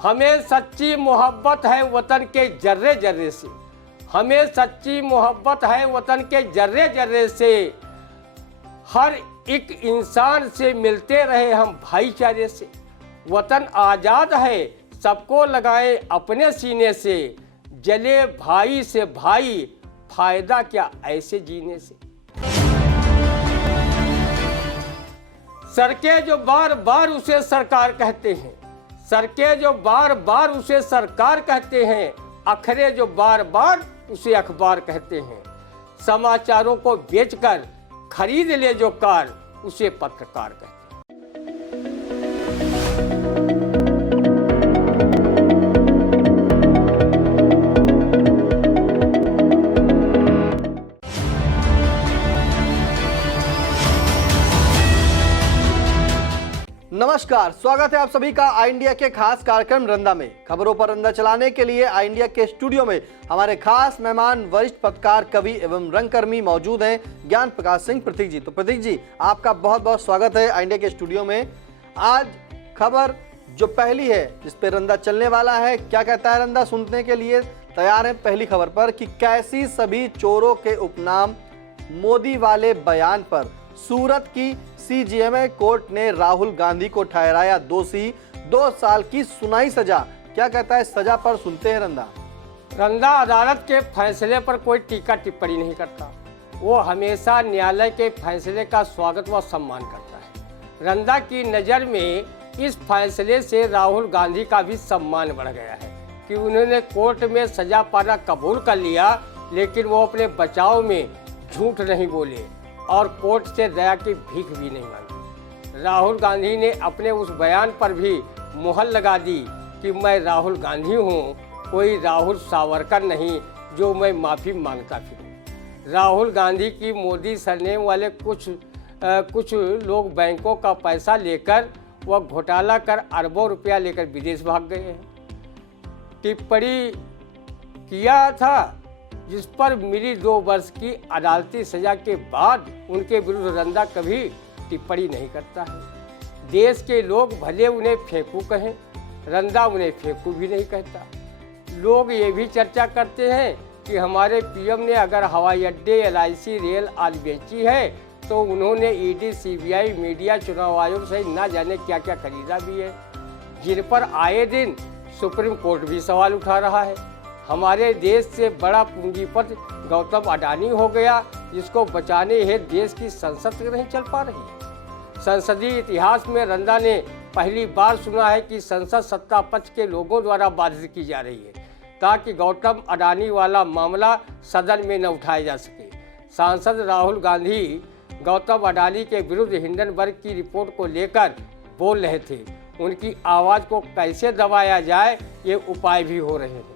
हमें सच्ची मोहब्बत है वतन के जर्रे जर्रे से, हमें सच्ची मोहब्बत है वतन के जर्रे जर्रे से। हर एक इंसान से मिलते रहे हम भाईचारे से। वतन आज़ाद है सबको लगाए अपने सीने से, जले भाई से भाई फायदा क्या ऐसे जीने से। सड़कें जो बार बार उसे सरकार कहते हैं, सड़कें जो बार बार उसे सरकार कहते हैं, अखरे जो बार बार उसे अखबार कहते हैं। समाचारों को बेचकर खरीद ले जो कार, उसे पत्रकार कहते हैं। नमस्कार, स्वागत है आप सभी का आई इंडिया के खास कार्यक्रम रंदा में। खबरों पर रंदा चलाने के लिए आई इंडिया के स्टूडियो में हमारे खास मेहमान वरिष्ठ पत्रकार, कवि एवं रंगकर्मी मौजूद हैं, ज्ञान प्रकाश सिंह प्रतीक जी। तो प्रतीक जी, आपका बहुत बहुत स्वागत है आई इंडिया के स्टूडियो में। आज खबर जो पहली है जिस पे रंदा चलने वाला है, क्या कहता है रंदा, सुनने के लिए तैयार है। पहली खबर पर कि कैसी सभी चोरों के उपनाम, मोदी वाले बयान पर सूरत की सीजेएमए कोर्ट ने राहुल गांधी को ठहराया दोषी, 2 साल की सुनाई सजा। क्या कहता है सजा पर, सुनते हैं रंदा। रंदा अदालत के फैसले पर कोई टीका टिप्पणी नहीं करता, वो हमेशा न्यायालय के फैसले का स्वागत व सम्मान करता है। रंदा की नज़र में इस फैसले से राहुल गांधी का भी सम्मान बढ़ गया है कि उन्होंने कोर्ट में सजा पाना कबूल कर लिया, लेकिन वो अपने बचाव में झूठ नहीं बोले और कोर्ट से दया की भीख भी नहीं मांगी। राहुल गांधी ने अपने उस बयान पर भी मुहर लगा दी कि मैं राहुल गांधी हूँ, कोई राहुल सावरकर नहीं जो मैं माफ़ी मांगता फिरूँ। राहुल गांधी की मोदी सरनेम वाले कुछ लोग बैंकों का पैसा लेकर वह घोटाला कर अरबों रुपया लेकर विदेश भाग गए हैं। टिप्पणी किया था जिस पर मिली 2 वर्ष की अदालती सजा के बाद उनके विरुद्ध रंदा कभी टिप्पणी नहीं करता है। देश के लोग भले उन्हें फेंकू कहें, रंदा उन्हें फेंकू भी नहीं कहता। लोग ये भी चर्चा करते हैं कि हमारे पीएम ने अगर हवाई अड्डे, LIC, रेल आदि बेची है तो उन्होंने ED, CBI, मीडिया, चुनाव आयोग से ना जाने क्या क्या खरीदा भी है, जिन पर आए दिन सुप्रीम कोर्ट भी सवाल उठा रहा है। हमारे देश से बड़ा पूंजीपति गौतम अडानी हो गया, जिसको बचाने हेतु देश की संसद नहीं चल पा रही। संसदीय इतिहास में रंदा ने पहली बार सुना है कि संसद सत्ता पक्ष के लोगों द्वारा बाधित की जा रही है ताकि गौतम अडानी वाला मामला सदन में न उठाया जा सके। सांसद राहुल गांधी गौतम अडानी के विरुद्ध हिंडनबर्ग की रिपोर्ट को लेकर बोल रहे थे। उनकी आवाज़ को कैसे दबाया जाए, ये उपाय भी हो रहे हैं।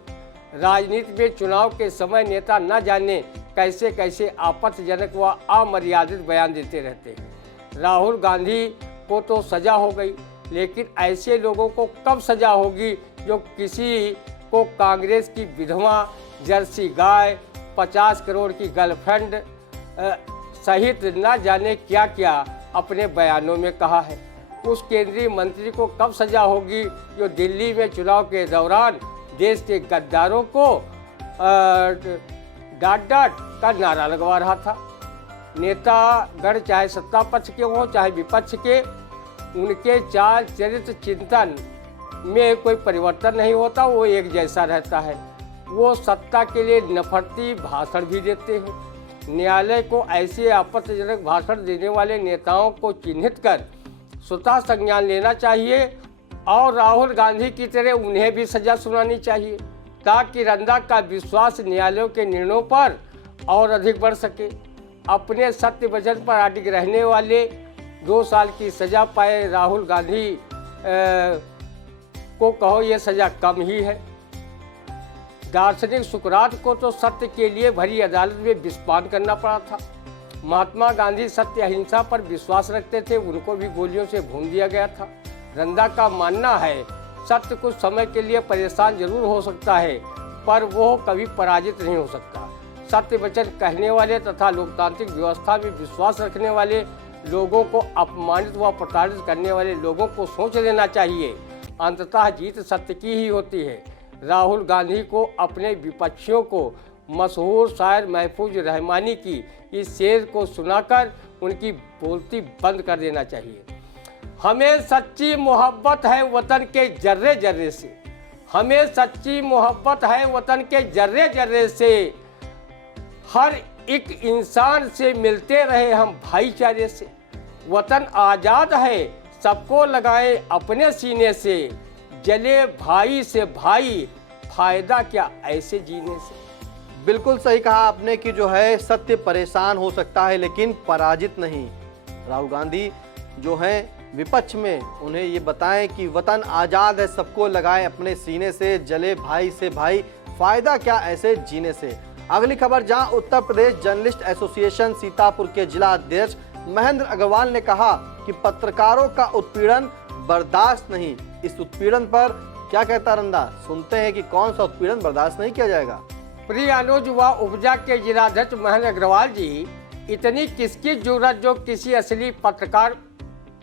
राजनीति में चुनाव के समय नेता न जाने कैसे कैसे आपत्तिजनक व अमर्यादित बयान देते रहते हैं। राहुल गांधी को तो सजा हो गई, लेकिन ऐसे लोगों को कब सजा होगी जो किसी को कांग्रेस की विधवा, जर्सी गाय, 50 करोड़ की गर्लफ्रेंड सहित न जाने क्या क्या अपने बयानों में कहा है। उस केंद्रीय मंत्री को कब सजा होगी जो दिल्ली में चुनाव के दौरान देश के गद्दारों को डांट का नारा लगवा रहा था। नेतागण चाहे सत्ता पक्ष के हों चाहे विपक्ष के, उनके चाल चरित्र चिंतन में कोई परिवर्तन नहीं होता, वो एक जैसा रहता है। वो सत्ता के लिए नफरती भाषण भी देते हैं। न्यायालय को ऐसे आपत्तिजनक भाषण देने वाले नेताओं को चिन्हित कर स्वतः संज्ञान लेना चाहिए और राहुल गांधी की तरह उन्हें भी सजा सुनानी चाहिए ताकि रंदा का विश्वास न्यायालयों के निर्णयों पर और अधिक बढ़ सके। अपने सत्य वचन पर अडिग रहने वाले 2 साल की सजा पाए राहुल गांधी को कहो ये सजा कम ही है। दार्शनिक सुकरात को तो सत्य के लिए भरी अदालत में विस्फान करना पड़ा था। महात्मा गांधी सत्य अहिंसा पर विश्वास रखते थे, उनको भी गोलियों से भून दिया गया था। रंदा का मानना है सत्य कुछ समय के लिए परेशान जरूर हो सकता है, पर वो कभी पराजित नहीं हो सकता। सत्य वचन कहने वाले तथा लोकतांत्रिक व्यवस्था में विश्वास रखने वाले लोगों को अपमानित व प्रताड़ित करने वाले लोगों को सोच लेना चाहिए अंततः जीत सत्य की ही होती है। राहुल गांधी को अपने विपक्षियों को मशहूर शायर महफूज रहमानी की इस शेर को सुनाकर उनकी बोलती बंद कर देना चाहिए। हमें सच्ची मोहब्बत है वतन के जर्रे जर्रे से, हमें सच्ची मोहब्बत है वतन के जर्रे जर्रे से, हर एक इंसान से मिलते रहे हम भाईचारे से। वतन आज़ाद है सबको लगाए अपने सीने से, जले भाई से भाई फायदा क्या ऐसे जीने से। बिल्कुल सही कहा आपने कि जो है सत्य परेशान हो सकता है लेकिन पराजित नहीं। राहुल गांधी जो हैं विपक्ष में, उन्हें ये बताएं कि वतन आज़ाद है सबको लगाए अपने सीने से, जले भाई से भाई फायदा क्या ऐसे जीने से। अगली खबर, जहां उत्तर प्रदेश जर्नलिस्ट एसोसिएशन सीतापुर के जिला अध्यक्ष महेंद्र अग्रवाल ने कहा कि पत्रकारों का उत्पीड़न बर्दाश्त नहीं। इस उत्पीड़न पर क्या कहता रंदा, सुनते हैं कि कौन सा उत्पीड़न बर्दाश्त नहीं किया जाएगा। प्रिय अनुज व उपजा के जिलाध्यक्ष महेंद्र अग्रवाल जी, इतनी किसकी जरूरत जो किसी असली पत्रकार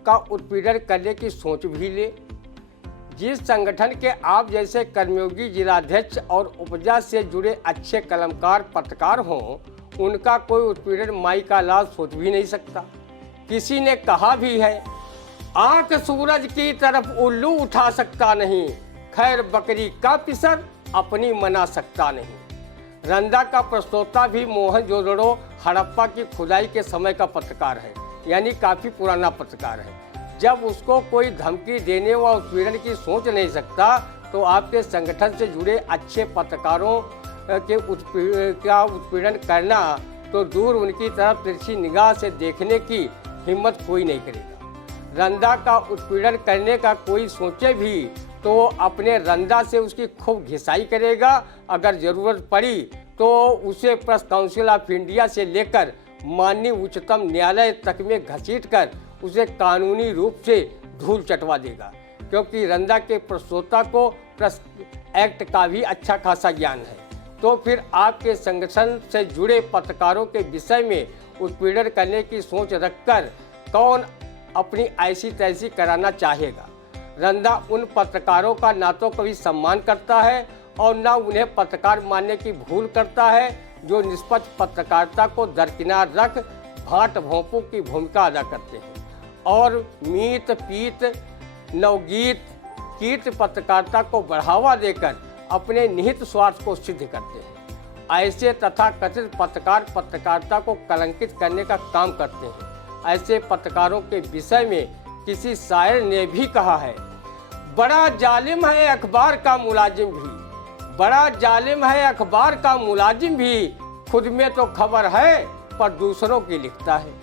का उत्पीड़न करने की सोच भी ले। जिस संगठन के आप जैसे कर्मयोगी जिलाध्यक्ष और उपजा से जुड़े अच्छे कलमकार पत्रकार हों, उनका कोई उत्पीड़न माई का लाल सोच भी नहीं सकता। किसी ने कहा भी है, आंख सूरज की तरफ उल्लू उठा सकता नहीं, खैर बकरी का पिसर अपनी मना सकता नहीं। रंदा का प्रस्तोता भी मोहनजोदड़ो हड़प्पा की खुदाई के समय का पत्रकार है, यानी काफ़ी पुराना पत्रकार है। जब उसको कोई धमकी देने व उत्पीड़न की सोच नहीं सकता, तो आपके संगठन से जुड़े अच्छे पत्रकारों के उत्पीड़न करना तो दूर, उनकी तरफ तिरछी निगाह से देखने की हिम्मत कोई नहीं करेगा। रंदा का उत्पीड़न करने का कोई सोचे भी तो अपने रंदा से उसकी खूब घिसाई करेगा। अगर ज़रूरत पड़ी तो उसे प्रेस काउंसिल ऑफ इंडिया से लेकर माननीय उच्चतम न्यायालय तक में घसीटकर उसे कानूनी रूप से धूल चटवा देगा, क्योंकि रंदा के प्रस्तोता को प्रेस एक्ट का भी अच्छा खासा ज्ञान है। तो फिर आपके संगठन से जुड़े पत्रकारों के विषय में उत्पीड़न करने की सोच रखकर कौन अपनी ऐसी तैसी कराना चाहेगा। रंदा उन पत्रकारों का ना तो कभी सम्मान करता है और ना उन्हें पत्रकार मानने की भूल करता है, जो निष्पक्ष पत्रकारिता को दरकिनार रख भाट भोंपू की भूमिका अदा करते हैं और मीत पीत नवगीत कीर्त पत्रकारिता को बढ़ावा देकर अपने निहित स्वार्थ को सिद्ध करते हैं। ऐसे तथाकथित पत्रकार पत्रकारिता को कलंकित करने का काम करते हैं। ऐसे पत्रकारों के विषय में किसी शायर ने भी कहा है, बड़ा जालिम है अखबार का मुलाजिम भी, बड़ा जालिम है अखबार का मुलाजिम भी, खुद में तो खबर है पर दूसरों की लिखता है।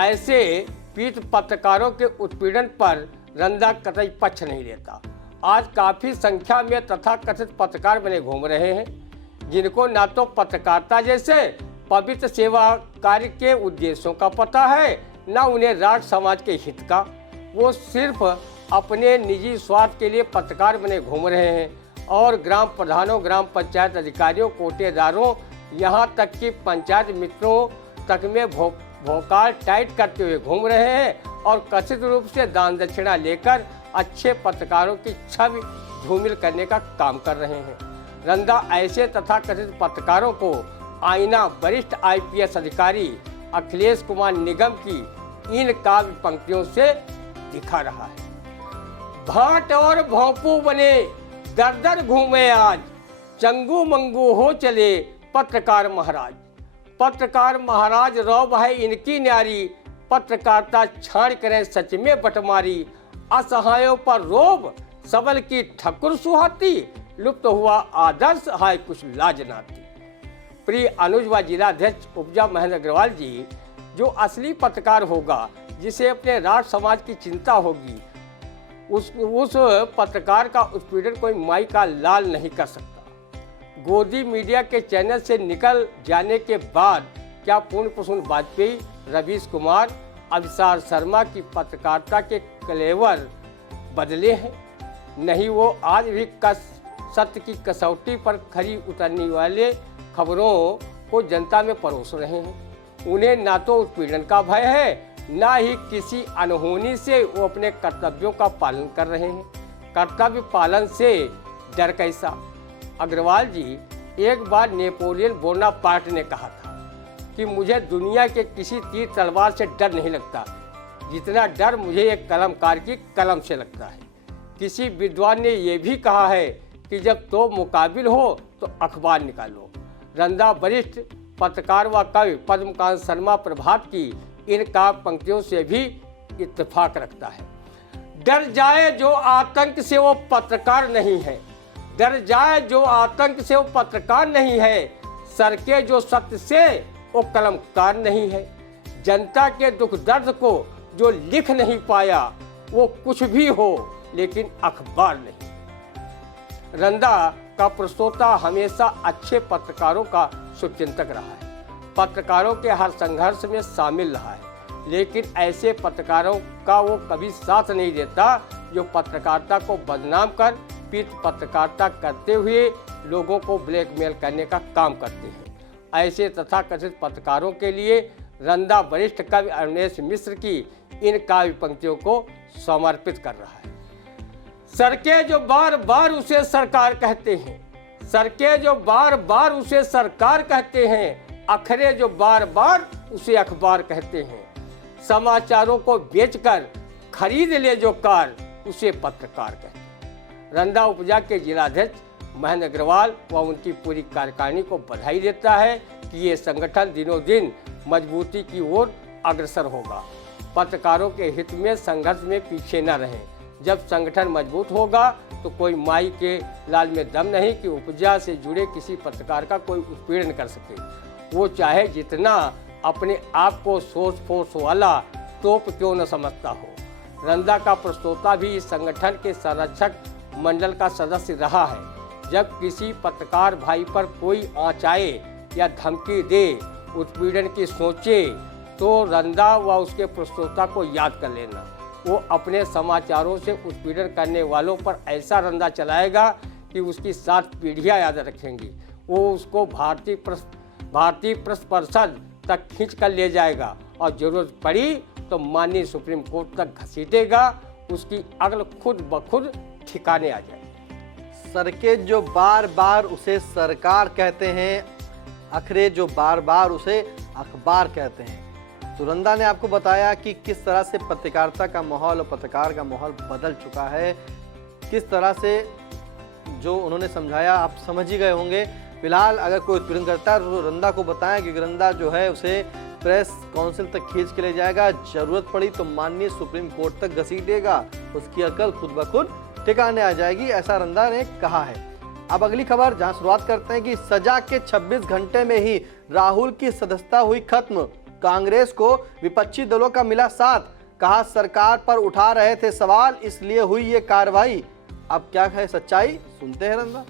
ऐसे पीत पत्रकारों के उत्पीड़न पर रंदा कतई पक्ष नहीं लेता। आज काफ़ी संख्या में तथाकथित पत्रकार बने घूम रहे हैं, जिनको ना तो पत्रकारिता जैसे पवित्र सेवा कार्य के उद्देश्यों का पता है, ना उन्हें राष्ट्र समाज के हित का। वो सिर्फ अपने निजी स्वार्थ के लिए पत्रकार बने घूम रहे हैं और ग्राम प्रधानों, ग्राम पंचायत अधिकारियों, कोटेदारों, यहाँ तक कि पंचायत मित्रों तक में भोकाल टाइट करते हुए घूम रहे हैं और कथित रूप से दान दक्षिणा लेकर अच्छे पत्रकारों की छवि धूमिल करने का काम कर रहे हैं। रंदा ऐसे तथाकथित पत्रकारों को आईना वरिष्ठ IPS अधिकारी अखिलेश कुमार निगम की इन काव्य पंक्तियों से दिखा रहा है। भाट और भोंपू बने दर दर घूमे आज, चंगू मंगू हो चले पत्रकार महाराज। पत्रकार महाराज रौब है इनकी न्यारी, पत्रकारिता छाड़ करें सच में बटमारी। असहायों पर रोब सबल की ठकुर सुहाती, लुप्त हुआ आदर्श हाय कुछ लाज नाती। प्रिय अनुज व जिलाध्यक्ष उपजा महेंद्र अग्रवाल जी, जो असली पत्रकार होगा, जिसे अपने राष्ट्र समाज की चिंता होगी, उस पत्रकार का उत्पीड़न कोई माई का लाल नहीं कर सकता। गोदी मीडिया के चैनल से निकल जाने के बाद क्या पूर्ण प्रसून वाजपेयी, रवीश कुमार, अभिसार शर्मा की पत्रकारिता के कलेवर बदले हैं? नहीं, वो आज भी सत्य की कसौटी पर खरी उतरने वाले खबरों को जनता में परोस रहे हैं। उन्हें ना तो उत्पीड़न का भय है, ना ही किसी अनहोनी से वो अपने कर्तव्यों का पालन कर रहे हैं। कर्तव्य पालन से डर कैसा। अग्रवाल जी, एक बार नेपोलियन बोनापार्ट ने कहा था कि मुझे दुनिया के किसी तीर तलवार से डर नहीं लगता, जितना डर मुझे एक कलमकार की कलम से लगता है। किसी विद्वान ने यह भी कहा है कि जब तो मुकाबिल हो तो अखबार निकालो। रंदा वरिष्ठ पत्रकार व कवि पद्मकांत शर्मा प्रभात की इन काव्य पंक्तियों से भी इत्तेफाक रखता है। डर जाए जो आतंक से वो पत्रकार नहीं है, डर जाए जो आतंक से वो पत्रकार नहीं है, सरके जो सत्य से वो कलमकार नहीं है। जनता के दुख दर्द को जो लिख नहीं पाया वो कुछ भी हो लेकिन अखबार नहीं। रंदा का प्रस्तोता हमेशा अच्छे पत्रकारों का शुभचिंतक रहा है, पत्रकारों के हर संघर्ष में शामिल रहा है, लेकिन ऐसे पत्रकारों का वो कभी साथ नहीं देता जो पत्रकारिता को बदनाम कर पीठ पत्रकारिता करते हुए लोगों को ब्लैकमेल करने का काम करते हैं। ऐसे तथाकथित पत्रकारों के लिए रंदा वरिष्ठ कवि अरुणेश मिश्र की इन काव्य पंक्तियों को समर्पित कर रहा है। सरके जो बार बार उसे सरकार कहते हैं, सरके जो बार बार उसे सरकार कहते हैं, अखरे जो बार बार उसे अखबार कहते हैं। समाचारों को बेचकर खरीद ले जो कार, उसे पत्रकार कहते हैं। रंदा उपजा के जिलाध्यक्ष महेंद्र अग्रवाल व उनकी पूरी कार्यकारिणी को बधाई देता है कि ये संगठन दिनों दिन मजबूती की ओर अग्रसर होगा। पत्रकारों के हित में संघर्ष में पीछे न रहें। जब संगठन मजबूत होगा तो कोई माई के लाल में दम नहीं कि उपजा से जुड़े किसी पत्रकार का कोई उत्पीड़न कर सके, वो चाहे जितना अपने आप को सोर्स फोर्स वाला तोप क्यों न समझता हो। रंदा का प्रस्तोता भी इस संगठन के संरक्षक मंडल का सदस्य रहा है। जब किसी पत्रकार भाई पर कोई आँच आए या धमकी दे, उत्पीड़न की सोचे, तो रंदा व उसके प्रस्तोता को याद कर लेना। वो अपने समाचारों से उत्पीड़न करने वालों पर ऐसा रंदा चलाएगा कि उसकी 7 पीढ़ियाँ याद रखेंगी। वो उसको भारतीय प्रेस परिषद तक खींच कर ले जाएगा और ज़रूरत पड़ी तो माननीय सुप्रीम कोर्ट तक घसीटेगा। उसकी अक्ल खुद ब खुद ठिकाने आ जाएगी। सरके जो बार बार उसे सरकार कहते हैं, अखरे जो बार बार उसे अखबार कहते हैं। तो रंदा ने आपको बताया कि किस तरह से पत्रकारिता का माहौल और पत्रकार का माहौल बदल चुका है, किस तरह से जो उन्होंने समझाया आप समझ ही गए होंगे। फिलहाल अगर कोई उत्पीड़न करता है तो रंदा को बताएं कि रंदा जो है उसे प्रेस काउंसिल तक खींच के ले जाएगा, जरूरत पड़ी तो माननीय सुप्रीम कोर्ट तक घसीटेगा, उसकी अकल खुद ब खुद ठिकाने आ जाएगी, ऐसा रंदा ने कहा है। अब अगली खबर जहां शुरुआत करते हैं कि सजा के 26 घंटे में ही राहुल की सदस्यता हुई खत्म, कांग्रेस को विपक्षी दलों का मिला साथ, कहा सरकार पर उठा रहे थे सवाल इसलिए हुई ये कार्रवाई। अब क्या है सच्चाई, सुनते हैं रंदा।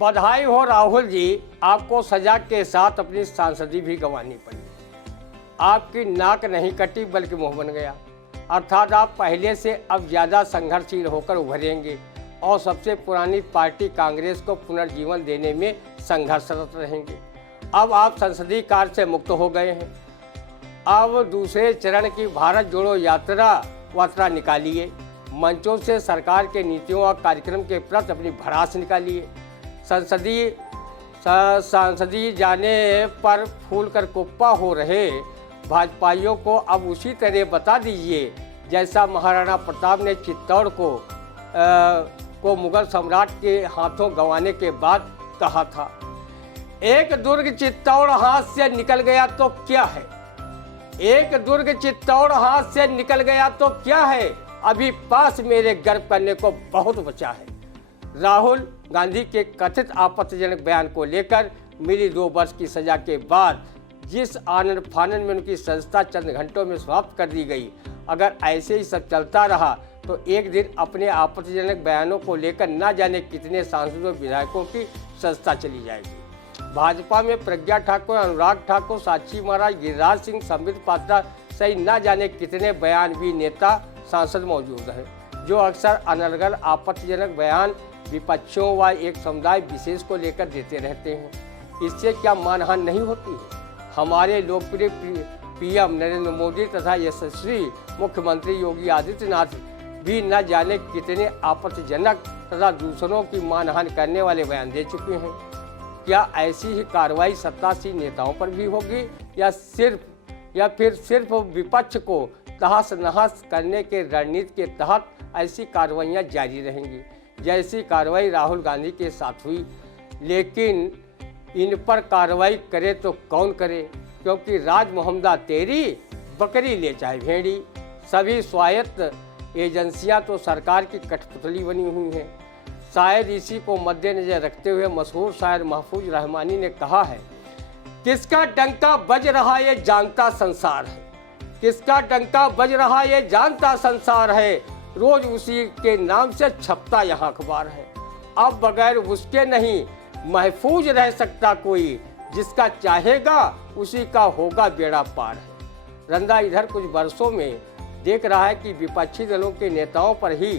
बधाई हो राहुल जी, आपको सजा के साथ अपनी सांसदी भी गंवानी पड़ी। आपकी नाक नहीं कटी बल्कि मुंह बन गया, अर्थात आप पहले से अब ज़्यादा संघर्षशील होकर उभरेंगे और सबसे पुरानी पार्टी कांग्रेस को पुनर्जीवन देने में संघर्षरत रहेंगे। अब आप संसदीय कार्य से मुक्त हो गए हैं। अब दूसरे चरण की भारत जोड़ो यात्रा निकालिए, मंचों से सरकार के नीतियों और कार्यक्रम के प्रति अपनी भड़ास निकालिए। संसदीय जाने पर फूल कर कुप्पा हो रहे भाजपाइयों को अब उसी तरह बता दीजिए जैसा महाराणा प्रताप ने चित्तौड़ को मुगल सम्राट के हाथों गंवाने के बाद कहा था। एक दुर्ग चित्तौड़ हाथ से निकल गया तो क्या है, एक दुर्ग चित्तौड़ हाथ से निकल गया तो क्या है, अभी पास मेरे गर्व करने को बहुत बचा है। राहुल गांधी के कथित आपत्तिजनक बयान को लेकर मिली 2 वर्ष की सजा के बाद जिस आनंद फानन में उनकी सदस्यता चंद घंटों में समाप्त कर दी गई, अगर ऐसे ही सब चलता रहा तो एक दिन अपने आपत्तिजनक बयानों को लेकर न जाने कितने सांसदों विधायकों की सदस्यता चली जाएगी। भाजपा में प्रज्ञा ठाकुर, अनुराग ठाकुर, साक्षी महाराज, गिरिराज सिंह, संबित पात्रा सही न जाने कितने बयानवी नेता सांसद मौजूद हैं जो अक्सर अनर्गल आपत्तिजनक बयान विपक्षों व एक समुदाय विशेष को लेकर देते रहते हैं। इससे क्या मानहानि नहीं होती है? हमारे लोकप्रिय पीएम नरेंद्र मोदी तथा यशस्वी मुख्यमंत्री योगी आदित्यनाथ भी न जाने कितने आपत्तिजनक तथा दूसरों की मानहानि करने वाले बयान दे चुके हैं। क्या ऐसी ही कार्रवाई सत्तासीन नेताओं पर भी होगी या फिर सिर्फ विपक्ष को तहस नहस करने के रणनीति के तहत ऐसी कार्रवाइयाँ जारी रहेंगी जैसी कार्रवाई राहुल गांधी के साथ हुई। लेकिन इन पर कार्रवाई करे तो कौन करे, क्योंकि राज मोहम्मदा तेरी बकरी ले चाहे भेड़ी। सभी स्वायत्त एजेंसियां तो सरकार की कठपुतली बनी हुई हैं। शायद इसी को मद्देनजर रखते हुए मशहूर शायर महफूज रहमानी ने कहा है, किसका डंका बज रहा ये जानता संसार है, किसका डंका बज रहा ये जानता संसार है, रोज उसी के नाम से छपता यहाँ अखबार है। अब बगैर उसके नहीं महफूज रह सकता कोई, जिसका चाहेगा उसी का होगा बेड़ा पार है। रंदा इधर कुछ वर्षों में देख रहा है कि विपक्षी दलों के नेताओं पर ही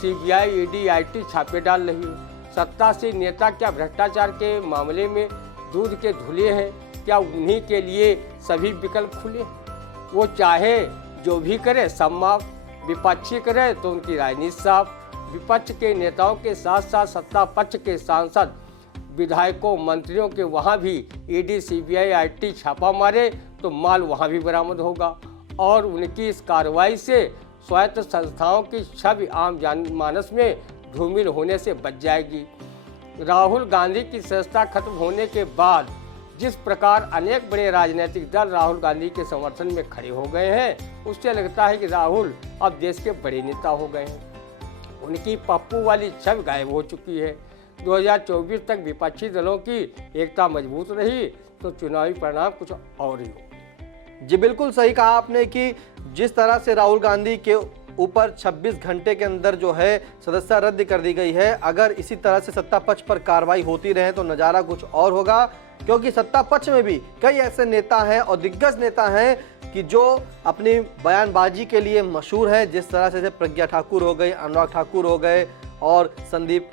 सीबीआई, ईडी, आईटी छापे डाल रही है। सत्तासीन नेता क्या भ्रष्टाचार के मामले में दूध के धुले हैं? क्या उन्हीं के लिए सभी विकल्प खुले? वो चाहे जो भी करे सब माफ, विपक्षी करे तो उनकी राजनीति साफ। विपक्ष के नेताओं के साथ साथ सत्ता पक्ष के सांसद, विधायकों, मंत्रियों के वहाँ भी ईडी, सीबीआई, आईटी छापा मारे तो माल वहाँ भी बरामद होगा और उनकी इस कार्रवाई से स्वायत्त संस्थाओं की छवि आम जनमानस में धूमिल होने से बच जाएगी। राहुल गांधी की सदस्यता खत्म होने के बाद जिस प्रकार अनेक बड़े राजनीतिक दल राहुल गांधी के समर्थन में खड़े हो गए हैं, उससे लगता है कि राहुल अब देश के बड़े नेता हो गए हैं। उनकी पप्पू वाली छवि गायब हो चुकी है। 2024 तक विपक्षी दलों की एकता मजबूत रही तो चुनावी परिणाम कुछ और ही हो। जी बिल्कुल सही कहा आपने कि जिस तरह से राहुल गांधी के ऊपर 26 घंटे के अंदर जो है सदस्यता रद्द कर दी गई है, अगर इसी तरह से सत्ता पक्ष पर कार्रवाई होती रहे तो नज़ारा कुछ और होगा, क्योंकि सत्ता पक्ष में भी कई ऐसे नेता हैं और दिग्गज नेता हैं कि जो अपनी बयानबाजी के लिए मशहूर हैं। जिस तरह से प्रज्ञा ठाकुर हो गए, अनुराग ठाकुर हो गए और संदीप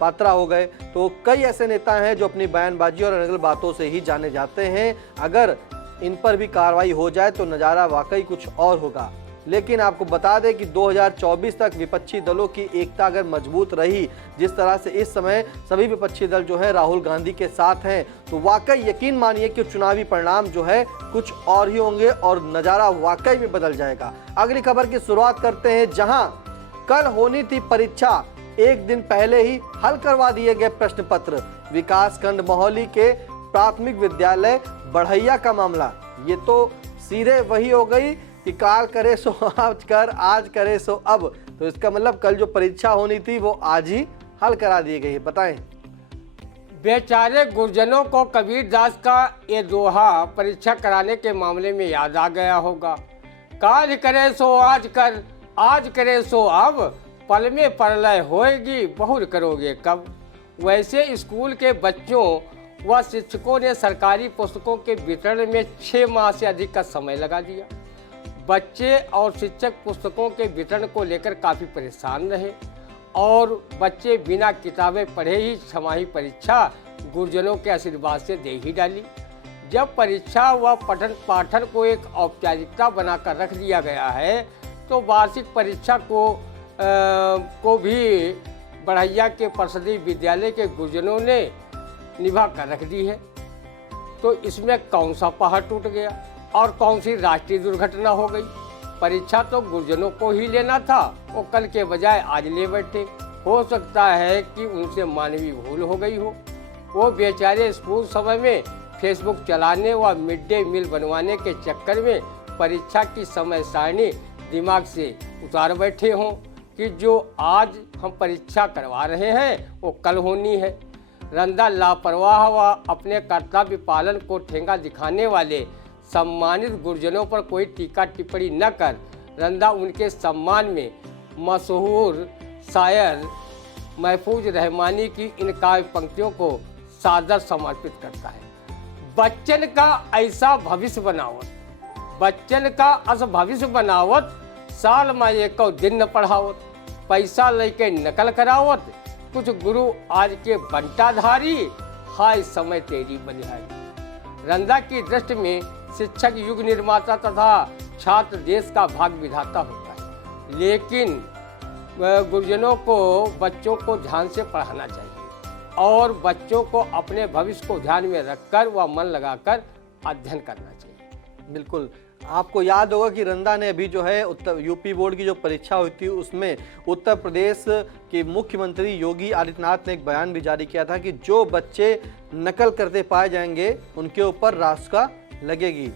पात्रा हो गए, तो कई ऐसे नेता हैं जो अपनी बयानबाजी और अनर्गल बातों से ही जाने जाते हैं। अगर इन पर भी कार्रवाई हो जाए तो नज़ारा वाकई कुछ और होगा। लेकिन आपको बता दें कि 2024 तक विपक्षी दलों की एकता अगर मजबूत रही, जिस तरह से इस समय सभी विपक्षी दल जो है राहुल गांधी के साथ हैं, तो वाकई यकीन मानिए कि चुनावी परिणाम जो है कुछ और ही होंगे और नज़ारा वाकई में बदल जाएगा। अगली खबर की शुरुआत करते हैं, जहां कल होनी थी परीक्षा, एक दिन पहले ही हल करवा दिए गए प्रश्न पत्र। विकासखंड मोहाली के प्राथमिक विद्यालय बढ़ैया का मामला, ये तो सीधे वही हो गई कि काल करे सो आज कर, आज करे सो अब। तो इसका मतलब कल जो परीक्षा होनी थी वो आज ही हल करा दी गई है। बताएं। बेचारे गुरजनों को कबीरदास का ये दोहा परीक्षा कराने के मामले में याद आ गया होगा। काल करे सो आज कर, आज करे सो अब, पल में प्रलय होएगी, बहुर करोगे कब। वैसे स्कूल के बच्चों व शिक्षकों ने सरकारी पुस्तकों के वितरण में 6 माह से अधिक का समय लगा दिया। बच्चे और शिक्षक पुस्तकों के वितरण को लेकर काफ़ी परेशान रहे और बच्चे बिना किताबें पढ़े ही छमाही परीक्षा गुरजनों के आशीर्वाद से दे ही डाली। जब परीक्षा व पठन पाठन को एक औपचारिकता बनाकर रख दिया गया है, तो वार्षिक परीक्षा को भी बढ़ैया के परिषदीय विद्यालय के गुरजनों ने निभा कर रख दी है। तो इसमें कौन सा पहाड़ टूट गया और कौन सी राष्ट्रीय दुर्घटना हो गई। परीक्षा तो गुरजनों को ही लेना था, वो कल के बजाय आज ले बैठे। हो सकता है कि उनसे मानवीय भूल हो गई हो। वो बेचारे स्कूल समय में फेसबुक चलाने व मिड डे मील बनवाने के चक्कर में परीक्षा की समय सारणी दिमाग से उतार बैठे हों कि जो आज हम परीक्षा करवा रहे हैं वो कल होनी है। रंदा लापरवाह व अपने कर्तव्य पालन को ठेंगा दिखाने वाले सम्मानित गुरजनों पर कोई टीका टिप्पणी न कर रंदा उनके सम्मान में मशहूर शायर महफूज रहमानी की इन काव्य पंक्तियों को सादर समर्पित करता है। बच्चन का ऐसा भविष्य बनावत, बच्चन का अस भविष्य बनावत, साल में एक दिन न पढ़ावत, पैसा लेके नकल करावत, कुछ गुरु आज के बंटाधारी, हाय समय तेरी बलिहारी। रंदा की दृष्टि में शिक्षक युग निर्माता तथा छात्र देश का भाग्य विधाता होता है। लेकिन गुरुजनों को बच्चों को ध्यान से पढ़ाना चाहिए और बच्चों को अपने भविष्य को ध्यान में रखकर व मन लगाकर अध्ययन करना चाहिए। बिल्कुल, आपको याद होगा कि रंदा ने अभी जो है उत्तर यूपी बोर्ड की जो परीक्षा हुई थी उसमें उत्तर प्रदेश के मुख्यमंत्री योगी आदित्यनाथ ने एक बयान भी जारी किया था कि जो बच्चे नकल करते पाए जाएंगे उनके ऊपर रासुका लगेगी।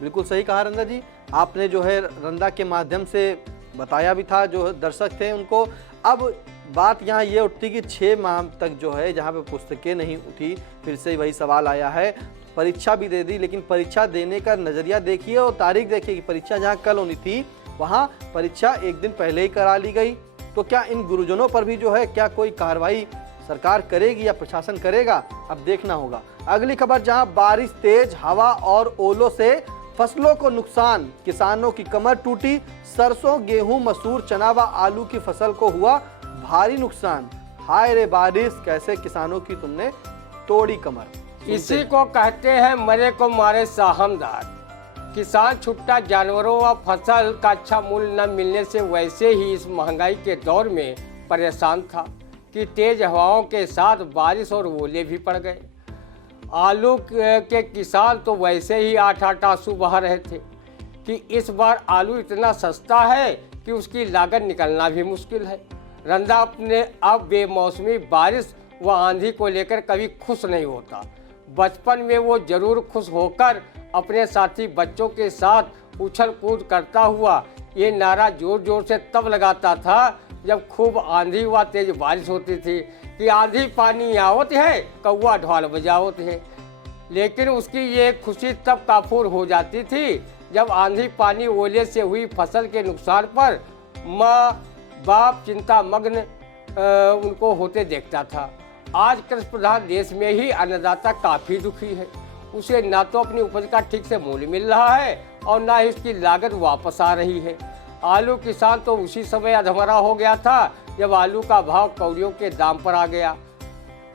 बिल्कुल सही कहा रंदा जी, आपने जो है रंदा के माध्यम से बताया भी था जो दर्शक थे उनको। अब बात यहाँ ये उठती कि 6 माह तक जो है जहाँ पे पुस्तकें नहीं उठी, फिर से वही सवाल आया है। परीक्षा भी दे दी, लेकिन परीक्षा देने का नज़रिया देखिए और तारीख देखिए कि परीक्षा जहाँ कल होनी थी वहाँ परीक्षा एक दिन पहले ही करा ली गई। तो क्या इन गुरुजनों पर भी जो है क्या कोई कार्रवाई सरकार करेगी या प्रशासन करेगा, अब देखना होगा। अगली खबर, जहाँ बारिश, तेज हवा और ओलों से फसलों को नुकसान, किसानों की कमर टूटी। सरसों, गेहूं, मसूर, चना व आलू की फसल को हुआ भारी नुकसान। हाय रे बारिश, कैसे किसानों की तुमने तोड़ी कमर। इसी को कहते हैं मरे को मारे साहमदार। किसान छुट्टा जानवरों व फसल का अच्छा मूल्य न मिलने से वैसे ही इस महंगाई के दौर में परेशान था कि तेज हवाओं के साथ बारिश और ओले भी पड़ गए। आलू के किसान तो वैसे ही 8 आंसू बहा रहे थे कि इस बार आलू इतना सस्ता है कि उसकी लागत निकलना भी मुश्किल है। रंदा अपने अब बेमौसमी बारिश व आंधी को लेकर कभी खुश नहीं होता। बचपन में वो जरूर खुश होकर अपने साथी बच्चों के साथ उछल कूद करता हुआ ये नारा जोर जोर से तब लगाता था जब खूब आंधी व तेज बारिश होती थी कि आंधी पानी आवत है, कौवा ढोल बजावत है। लेकिन उसकी ये खुशी तब काफूर हो जाती थी जब आंधी पानी ओले से हुई फसल के नुकसान पर माँ बाप चिंता मग्न उनको होते देखता था। आज कृषि प्रधान देश में ही अन्नदाता काफ़ी दुखी है। उसे ना तो अपनी उपज का ठीक से मूल्य मिल रहा है और ना ही उसकी लागत वापस आ रही है। आलू किसान तो उसी समय अधमरा हो गया था जब आलू का भाव कौड़ियों के दाम पर आ गया।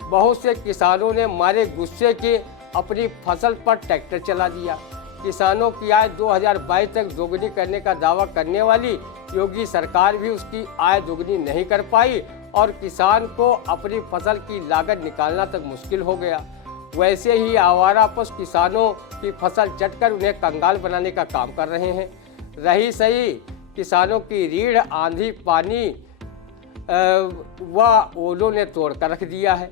बहुत से किसानों ने मारे गुस्से के अपनी फसल पर ट्रैक्टर चला दिया। किसानों की आय 2022 तक दोगुनी करने का दावा करने वाली योगी सरकार भी उसकी आय दोगुनी नहीं कर पाई और किसान को अपनी फसल की लागत निकालना तक मुश्किल हो गया। वैसे ही आवारा पशु किसानों की फसल चटकर उन्हें कंगाल बनाने का काम कर रहे हैं। रही सही किसानों की रीढ़ आंधी पानी व ओलों ने तोड़ कर रख दिया है।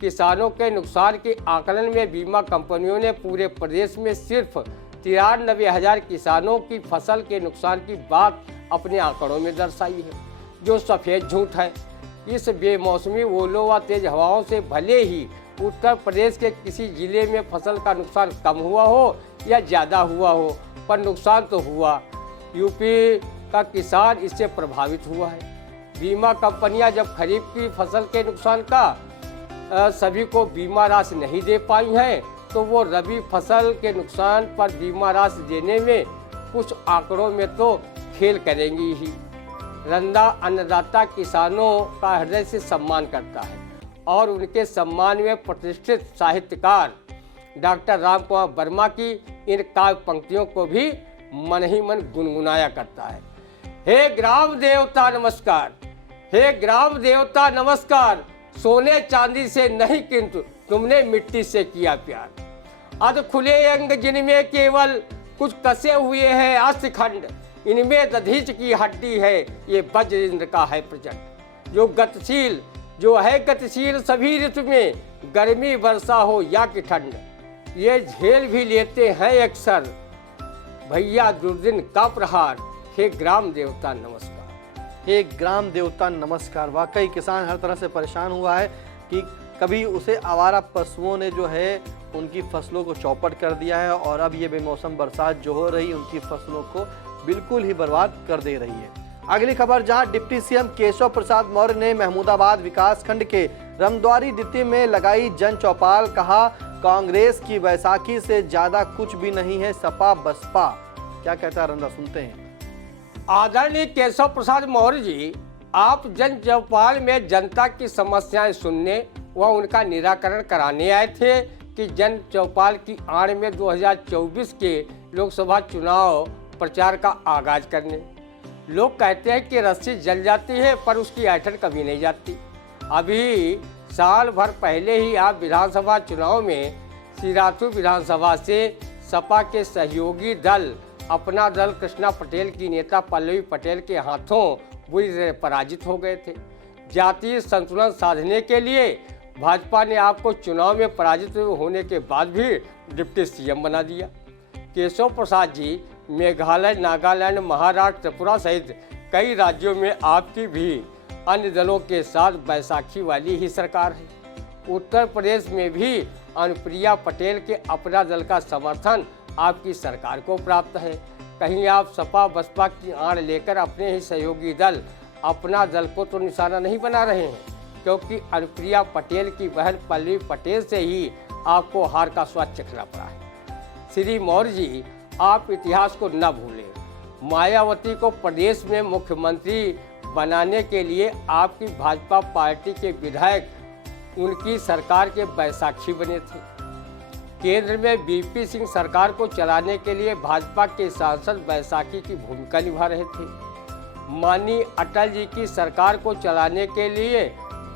किसानों के नुकसान के आकलन में बीमा कंपनियों ने पूरे प्रदेश में सिर्फ 93,000 किसानों की फसल के नुकसान की बात अपने आंकड़ों में दर्शाई है, जो सफ़ेद झूठ है। इस बेमौसमी ओलों व तेज हवाओं से भले ही उत्तर प्रदेश के किसी जिले में फसल का नुकसान कम हुआ हो या ज़्यादा हुआ हो, पर नुकसान तो हुआ। यूपी का किसान इससे प्रभावित हुआ है। बीमा कंपनियां जब खरीफ की फसल के नुकसान का सभी को बीमा राशि नहीं दे पाई हैं, तो वो रबी फसल के नुकसान पर बीमा राशि देने में कुछ आंकड़ों में तो खेल करेंगी ही। रंदा अन्नदाता किसानों का हृदय से सम्मान करता है और उनके सम्मान में प्रतिष्ठित साहित्यकार डॉक्टर राम कुमार वर्मा की इन काव्य पंक्तियों को भी मन ही मन गुनगुनाया करता है। हे ग्राम देवता नमस्कार, हे ग्राम देवता नमस्कार, सोने चांदी से नहीं किंतु तुमने मिट्टी से किया प्यार। अध खुले अंग जिनमें केवल कुछ कसे हुए हैं अस्थिखंड, इनमें दधीच की हड्डी है, ये वज्र इंद्र का है प्रचंड। जो है गतिशील सभी ऋतु में, गर्मी वर्षा हो या कि ठंड, ये झेल भी लेते हैं अक्सर भैया दुर्दिन का प्रहार। हे ग्राम देवता नमस्कार। हे ग्राम देवता नमस्कार। वाकई किसान हर तरह से परेशान हुआ है कि कभी उसे आवारा पशुओं ने जो है उनकी फसलों को चौपट कर दिया है और अब ये बेमौसम बरसात जो हो रही उनकी फसलों को बिल्कुल ही बर्बाद कर दे रही है। अगली खबर, जहां डिप्टी सीएम केशव प्रसाद मौर्य ने महमूदाबाद विकास खंड के रमद्वारी द्वितीय में लगाई जन चौपाल। कहा कांग्रेस की बैसाखी से ज्यादा कुछ भी नहीं है सपा बसपा। क्या कहता है रंदा, सुनते हैं। आदरणीय केशव प्रसाद मौर्य जी, आप जन चौपाल में जनता की समस्याएं सुनने व उनका निराकरण कराने आए थे कि जन चौपाल की आड़ में 2024 के लोकसभा चुनाव प्रचार का आगाज करने। लोग कहते हैं कि रस्सी जल जाती है पर उसकी ऐंठन कभी नहीं जाती। अभी साल भर पहले ही आप विधानसभा चुनाव में सिराथू विधानसभा से सपा के सहयोगी दल अपना दल कृष्णा पटेल की नेता पल्लवी पटेल के हाथों बुरी तरह पराजित हो गए थे। जातीय संतुलन साधने के लिए भाजपा ने आपको चुनाव में पराजित होने के बाद भी डिप्टी सीएम बना दिया। केशव प्रसाद जी मेघालय, नागालैंड, महाराष्ट्र, त्रिपुरा सहित कई राज्यों में आपकी भी अन्य दलों के साथ बैसाखी वाली ही सरकार है। उत्तर प्रदेश में भी अनुप्रिया पटेल के अपना दल का समर्थन आपकी सरकार को प्राप्त है। कहीं आप सपा बसपा की आड़ लेकर अपने ही सहयोगी दल अपना दल को तो निशाना नहीं बना रहे हैं, क्योंकि अनुप्रिया पटेल की बहन पल्लवी पटेल से ही आपको हार का स्वाद चखना पड़ा है। श्री मौर्य जी, आप इतिहास को न भूलें। मायावती को प्रदेश में मुख्यमंत्री बनाने के लिए आपकी भाजपा पार्टी के विधायक उनकी सरकार के बैसाखी बने थे। केंद्र में बीपी सिंह सरकार को चलाने के लिए भाजपा के सांसद बैसाखी की भूमिका निभा रहे थे। माननीय अटल जी की सरकार को चलाने के लिए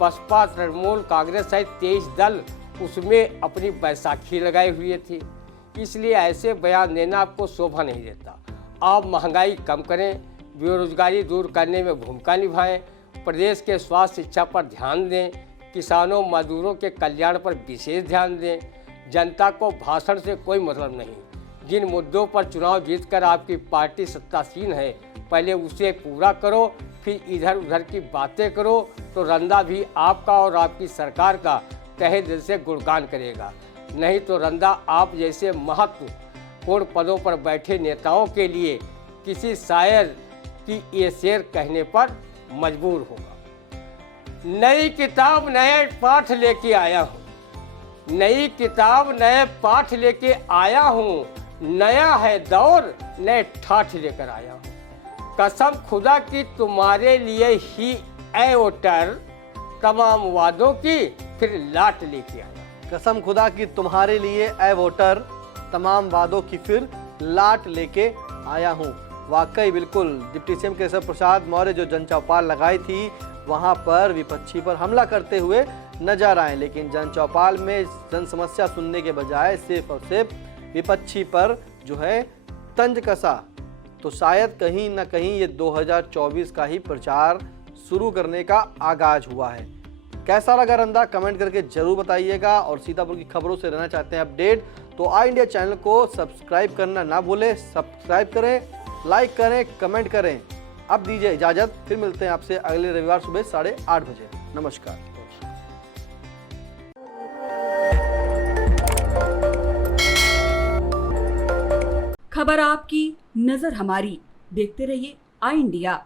बसपा, तृणमूल कांग्रेस सहित 23 दल उसमें अपनी बैसाखी लगाए हुए थे। इसलिए ऐसे बयान देना आपको शोभा नहीं देता। आप महंगाई कम करें, बेरोजगारी दूर करने में भूमिका निभाएं, प्रदेश के स्वास्थ्य शिक्षा पर ध्यान दें, किसानों मजदूरों के कल्याण पर विशेष ध्यान दें। जनता को भाषण से कोई मतलब नहीं। जिन मुद्दों पर चुनाव जीतकर आपकी पार्टी सत्तासीन है, पहले उसे पूरा करो, फिर इधर उधर की बातें करो तो रंदा भी आपका और आपकी सरकार का तहे दिल से गुणगान करेगा। नहीं तो रंदा आप जैसे महत्वपूर्ण पदों पर बैठे नेताओं के लिए किसी शायर की ये शेर कहने पर मजबूर होगा। नई किताब नए पाठ लेके आया हूँ, नई किताब नए पाठ लेके आया हूँ, नया है दौर नए ठाठ लेकर आया हूँ। कसम खुदा की तुम्हारे लिए ही ऐ वोटर, तमाम वादों की फिर लाट लेके आया। कसम खुदा की तुम्हारे लिए ऐ वोटर, तमाम वादों की फिर लाट लेके आया हूँ। वाकई बिल्कुल डिप्टी सीएम केशव प्रसाद मौर्य जो जनचौपाल लगाई थी वहाँ पर विपक्षी पर हमला करते हुए नजर आए, लेकिन जनचौपाल में जन समस्या सुनने के बजाय सिर्फ और सिर्फ विपक्षी पर जो है तंज कसा। तो शायद कहीं ना कहीं ये 2024 का ही प्रचार शुरू करने का आगाज हुआ है। कैसा लगा रंदा कमेंट करके जरूर बताइएगा, और सीतापुर की खबरों से रहना चाहते हैं अपडेट तो आई इंडिया चैनल को सब्सक्राइब करना ना भूलें। सब्सक्राइब करें, लाइक करें, कमेंट करें। अब दीजिए इजाजत, फिर मिलते हैं आपसे अगले रविवार सुबह 8:30 बजे। नमस्कार। खबर आपकी, नजर हमारी। देखते रहिए आई इंडिया।